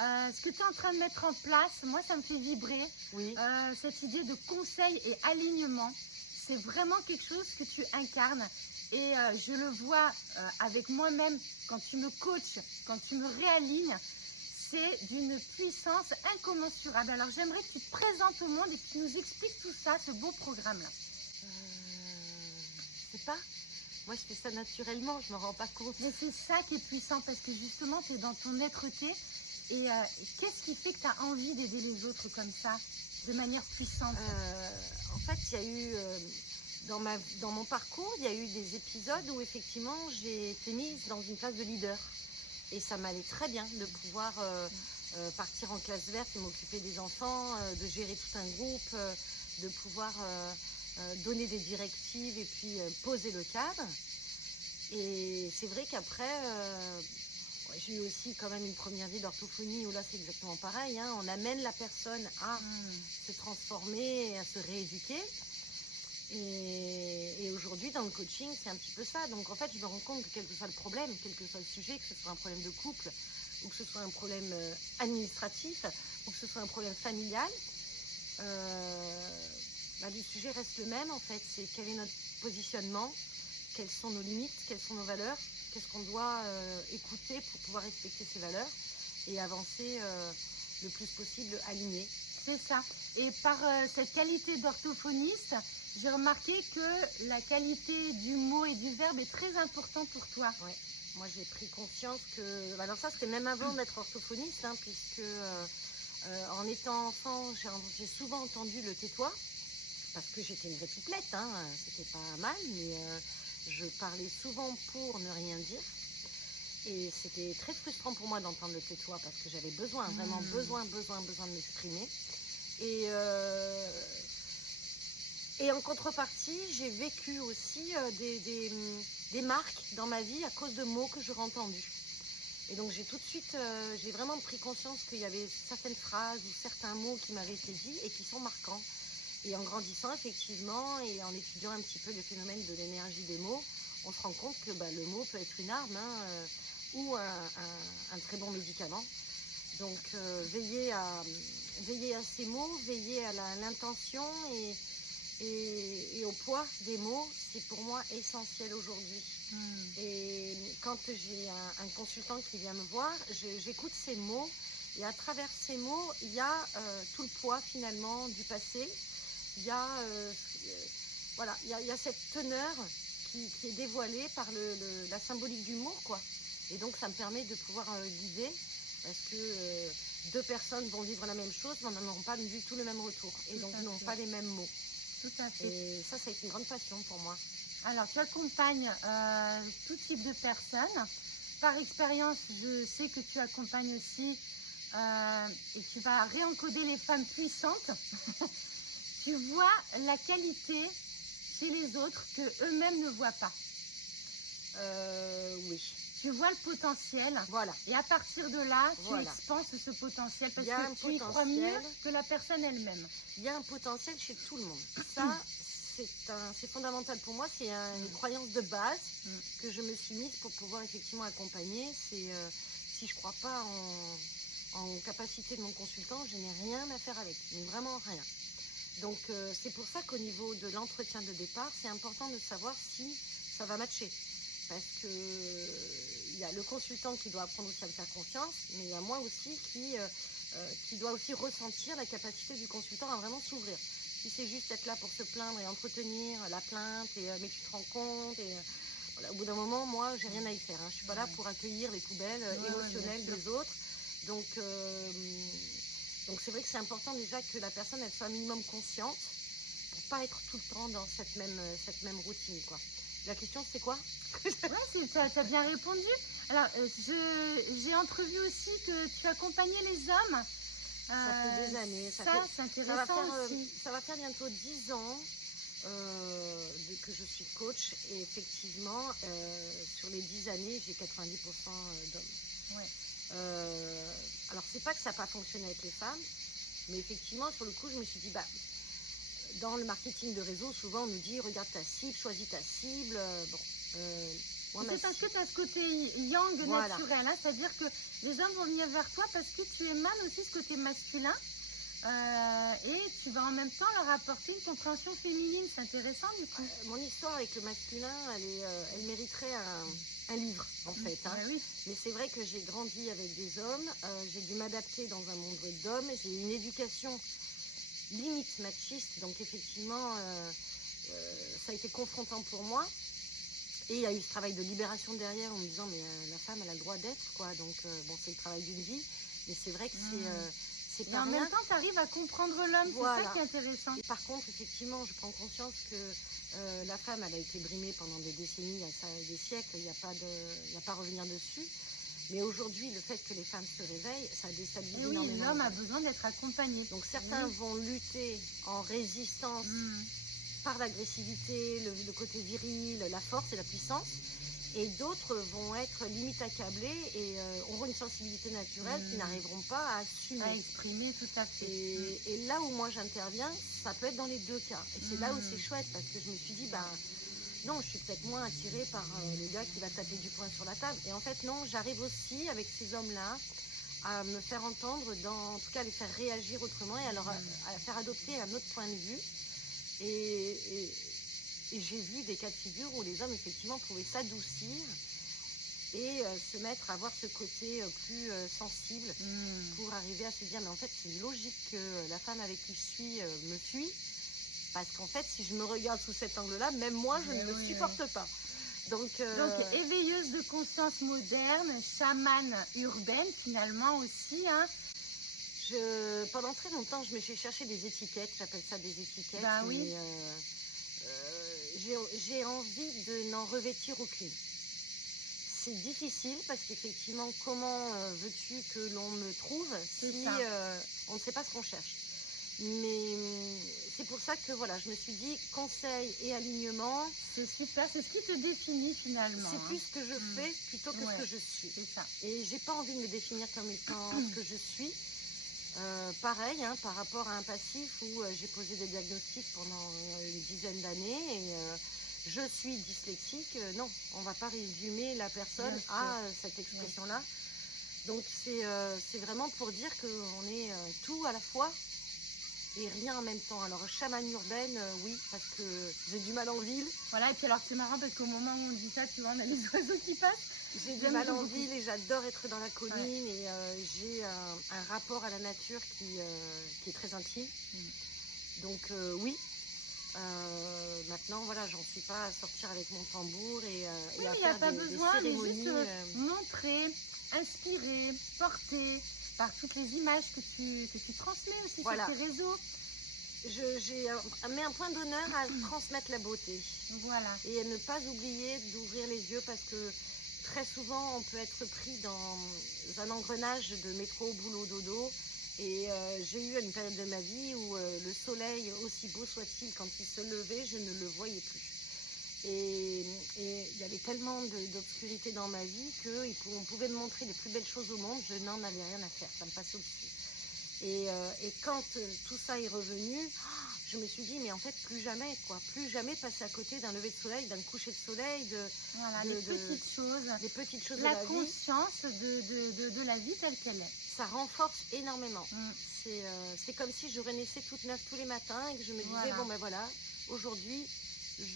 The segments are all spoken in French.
Ce que tu es en train de mettre en place, moi, ça me fait vibrer. Oui. Cette idée de conseil et alignement, c'est vraiment quelque chose que tu incarnes. Et je le vois avec moi-même, quand tu me coaches, quand tu me réalignes, c'est d'une puissance incommensurable. Alors, j'aimerais que tu te présentes au monde et que tu nous expliques tout ça, ce beau programme-là. Je sais pas. Moi, je fais ça naturellement, je me rends pas compte. Mais c'est ça qui est puissant parce que justement, tu es dans ton être-té. Et qu'est-ce qui fait que tu as envie d'aider les autres comme ça, de manière puissante? En fait, il y a eu, dans mon parcours, il y a eu des épisodes où effectivement, j'ai été mise dans une place de leader. Et ça m'allait très bien de pouvoir partir en classe verte et m'occuper des enfants, de gérer tout un groupe, de pouvoir donner des directives et puis poser le cadre. Et c'est vrai qu'après, j'ai eu aussi quand même une première vie d'orthophonie où là c'est exactement pareil, hein. On amène la personne à se transformer, à se rééduquer. Et aujourd'hui dans le coaching c'est un petit peu ça. Donc en fait je me rends compte que quel que soit le problème, quel que soit le sujet, que ce soit un problème de couple, ou que ce soit un problème administratif, ou que ce soit un problème familial, le sujet reste le même en fait. C'est quel est notre positionnement, quelles sont nos limites, quelles sont nos valeurs, qu'est-ce qu'on doit écouter pour pouvoir respecter ces valeurs et avancer le plus possible aligné. C'est ça. Et par cette qualité d'orthophoniste, j'ai remarqué que la qualité du mot et du verbe est très importante pour toi. Ouais. Moi, j'ai pris conscience que... Alors ça, c'était même avant d'être orthophoniste, hein, puisque en étant enfant, j'ai souvent entendu le tais-toi, parce que j'étais une vraie pipelette, hein, c'était pas mal, mais je parlais souvent pour ne rien dire. Et c'était très frustrant pour moi d'entendre le tais-toi, parce que j'avais besoin, vraiment besoin de m'exprimer. Et en contrepartie, j'ai vécu aussi des marques dans ma vie à cause de mots que j'aurais entendus. Et donc j'ai tout de suite, j'ai vraiment pris conscience qu'il y avait certaines phrases ou certains mots qui m'avaient été dits et qui sont marquants. Et en grandissant effectivement et en étudiant un petit peu le phénomène de l'énergie des mots, on se rend compte que le mot peut être une arme, hein, ou un très bon médicament. Donc veiller à ces mots, veiller à l'intention et au poids des mots, c'est pour moi essentiel aujourd'hui. Et quand j'ai un consultant qui vient me voir, j'écoute ces mots et à travers ces mots, il y a tout le poids finalement du passé. Il y a il y a cette teneur qui est dévoilée par la symbolique du mot, quoi. Et donc ça me permet de pouvoir guider, parce que deux personnes vont vivre la même chose, mais n'auront pas du tout le même retour, et donc n'ont pas les mêmes mots. Tout à fait. Et ça a été une grande passion pour moi. Alors, tu accompagnes tout type de personnes. Par expérience, je sais que tu accompagnes aussi et tu vas réencoder les femmes puissantes. Tu vois la qualité chez les autres que eux-mêmes ne voient pas. Oui. Tu vois le potentiel. Voilà. Et à partir de là, Voilà. tu expanses ce potentiel parce Il y a un que tu y crois mieux potentiel. que la personne elle-même. Il y a un potentiel chez tout le monde. Ça, c'est fondamental pour moi. C'est une croyance de base que je me suis mise pour pouvoir effectivement accompagner. C'est si je crois pas en capacité de mon consultant, je n'ai rien à faire avec, mais vraiment rien. Donc c'est pour ça qu'au niveau de l'entretien de départ, c'est important de savoir si ça va matcher. Parce que il y a le consultant qui doit apprendre aussi à me faire confiance, mais il y a moi aussi qui doit aussi ressentir la capacité du consultant à vraiment s'ouvrir. Si c'est juste être là pour se plaindre et entretenir la plainte, mais tu te rends compte, voilà, au bout d'un moment, moi, j'ai rien à y faire. Hein. Je suis pas là pour accueillir les poubelles émotionnelles des autres. Donc c'est vrai que c'est important déjà que la personne elle soit un minimum consciente pour pas être tout le temps dans cette même routine, quoi. La question c'est quoi? Ouais, tu as bien répondu. Alors, j'ai entrevu aussi que tu accompagnais les hommes. Ça fait des années. C'est intéressant aussi. Ça va faire bientôt 10 ans que je suis coach. Et effectivement, sur les 10 années, j'ai 90% d'hommes. Ouais. Alors, c'est pas que ça n'a pas fonctionné avec les femmes, mais effectivement, sur le coup, je me suis dit, dans le marketing de réseau, souvent on nous dit, regarde ta cible, choisis ta cible. Moi, C'est parce que tu as ce côté yang Voilà. naturel, hein, c'est-à-dire que les hommes vont venir vers toi parce que tu émanes aussi ce côté masculin et tu vas en même temps leur apporter une compréhension féminine. C'est intéressant du coup. Mon histoire avec le masculin, elle mériterait un livre, en fait. Hein. Oui. Mais c'est vrai que j'ai grandi avec des hommes, j'ai dû m'adapter dans un monde d'hommes, j'ai eu une éducation limite machiste, donc effectivement, ça a été confrontant pour moi. Et il y a eu ce travail de libération derrière en me disant, mais la femme, elle a le droit d'être, quoi. Donc, bon, c'est le travail d'une vie, mais c'est vrai que c'est Mais pas en rien. même temps, tu arrives à comprendre l'homme, Voilà. c'est ça qui est intéressant. Et par contre, effectivement, je prends conscience que la femme, elle a été brimée pendant des décennies, des siècles, il n'y a pas à revenir dessus. Mais aujourd'hui, le fait que les femmes se réveillent, ça déstabilise Et oui, énormément. l'homme a besoin d'être accompagné. Donc certains vont lutter en résistance par l'agressivité, le côté viril, la force et la puissance. Et d'autres vont être limite accablés et auront une sensibilité naturelle qui n'arriveront pas à assumer. À exprimer, tout à fait. Et là où moi j'interviens, ça peut être dans les deux cas. Et c'est là où c'est chouette parce que je me suis dit, bah non, je suis peut-être moins attirée par le gars qui va taper du poing sur la table. Et en fait, non, j'arrive aussi avec ces hommes-là à me faire entendre, en tout cas à les faire réagir autrement et à faire adopter un autre point de vue. Et j'ai vu des cas de figure où les hommes effectivement pouvaient s'adoucir et se mettre à avoir ce côté plus sensible pour arriver à se dire mais en fait c'est logique que la femme avec qui je suis me fuit parce qu'en fait si je me regarde sous cet angle-là, même moi je ne le supporte pas. Donc éveilleuse de conscience moderne, chamane urbaine finalement aussi, hein. Pendant très longtemps je me suis cherché des étiquettes, j'appelle ça des étiquettes. Bah oui. Mais, j'ai envie de n'en revêtir aucune. C'est difficile parce qu'effectivement, comment veux-tu que l'on me trouve si on ne sait pas ce qu'on cherche? Mais c'est pour ça que voilà, je me suis dit conseil et alignement. C'est super, c'est ce qui te définit finalement. C'est plus ce que je fais plutôt que ce que je suis. C'est ça. Et j'ai pas envie de me définir comme étant ce que je suis. Pareil, hein, par rapport à un passif où j'ai posé des diagnostics pendant une dizaine d'années et je suis dyslexique. Non, on ne va pas résumer la personne à cette expression-là. Donc c'est vraiment pour dire qu'on est tout à la fois et rien en même temps. Alors chamane urbaine, oui, parce que j'ai du mal en ville. Voilà, et puis alors c'est marrant parce qu'au moment où on dit ça, tu vois, on a les oiseaux qui passent. J'ai du mal en ville et j'adore être dans la colline et j'ai un rapport à la nature qui est très intime. Donc oui, maintenant voilà, j'en suis pas à sortir avec mon tambour et à faire des cérémonies. Juste montrer, inspirer, porter par toutes les images que tu transmets aussi sur tes réseaux. J'ai mis un point d'honneur à transmettre la beauté. Voilà. Et à ne pas oublier d'ouvrir les yeux parce que très souvent, on peut être pris dans un engrenage de métro, boulot, dodo. Et j'ai eu une période de ma vie où le soleil, aussi beau soit-il, quand il se levait, je ne le voyais plus. Et il y avait tellement d'obscurité dans ma vie qu'on pouvait me montrer les plus belles choses au monde, je n'en avais rien à faire, ça me passait au-dessus. Et quand tout ça est revenu, je me suis dit, mais en fait, plus jamais passer à côté d'un lever de soleil, d'un coucher de soleil, les petites choses, de la conscience de la vie telle qu'elle est. Ça renforce énormément. C'est comme si je renaissais toute neuve tous les matins et que je me disais, bon ben voilà, aujourd'hui,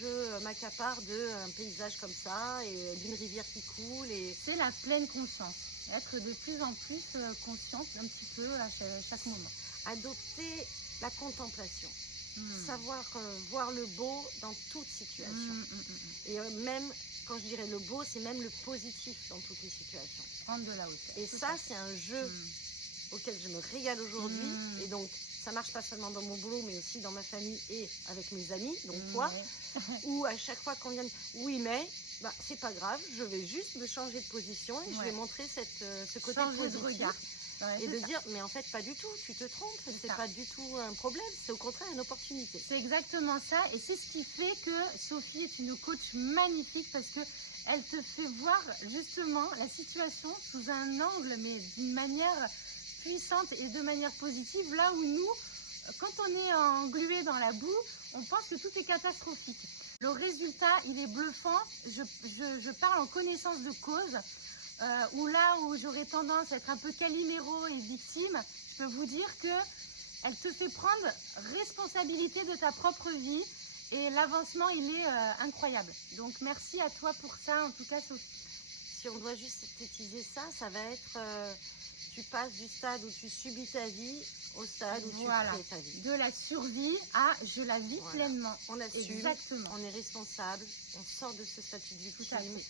je m'accapare d'un paysage comme ça et d'une rivière qui coule. C'est la pleine conscience. Être de plus en plus consciente un petit peu à chaque moment. Adopter la contemplation. Savoir voir le beau dans toute situation. Et même, quand je dirais le beau, c'est même le positif dans toutes les situations. Prendre de la hauteur. Et ça, c'est un jeu auquel je me régale aujourd'hui. Et donc, ça marche pas seulement dans mon boulot, mais aussi dans ma famille et avec mes amis, donc toi, où à chaque fois qu'on vient, oui, mais... Bah, c'est pas grave, je vais juste me changer de position et je vais montrer ce côté positif de regard. Et de dire, mais en fait pas du tout, tu te trompes, c'est pas du tout un problème, c'est au contraire une opportunité. C'est exactement ça et c'est ce qui fait que Sophie est une coach magnifique parce que elle te fait voir justement la situation sous un angle mais d'une manière puissante et de manière positive, là où nous, quand on est englué dans la boue, on pense que tout est catastrophique. Le résultat, il est bluffant. Je parle en connaissance de cause. Où là où j'aurais tendance à être un peu caliméro et victime, je peux vous dire que elle te fait prendre responsabilité de ta propre vie et l'avancement, il est incroyable. Donc merci à toi pour ça, en tout cas Sophie. Si on doit juste synthétiser ça, ça va être tu passes du stade où tu subis ta vie au stade où tu crées ta vie. De la survie à je la vis pleinement. On assume, exactement. On est responsable, on sort de ce statut de victime.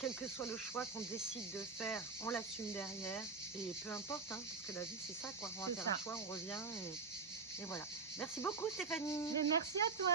Quel que soit le choix qu'on décide de faire, on l'assume derrière. Et peu importe, hein, parce que la vie, c'est ça, quoi. On va faire un choix, on revient. Et voilà. Merci beaucoup, Stéphanie. Mais merci à toi.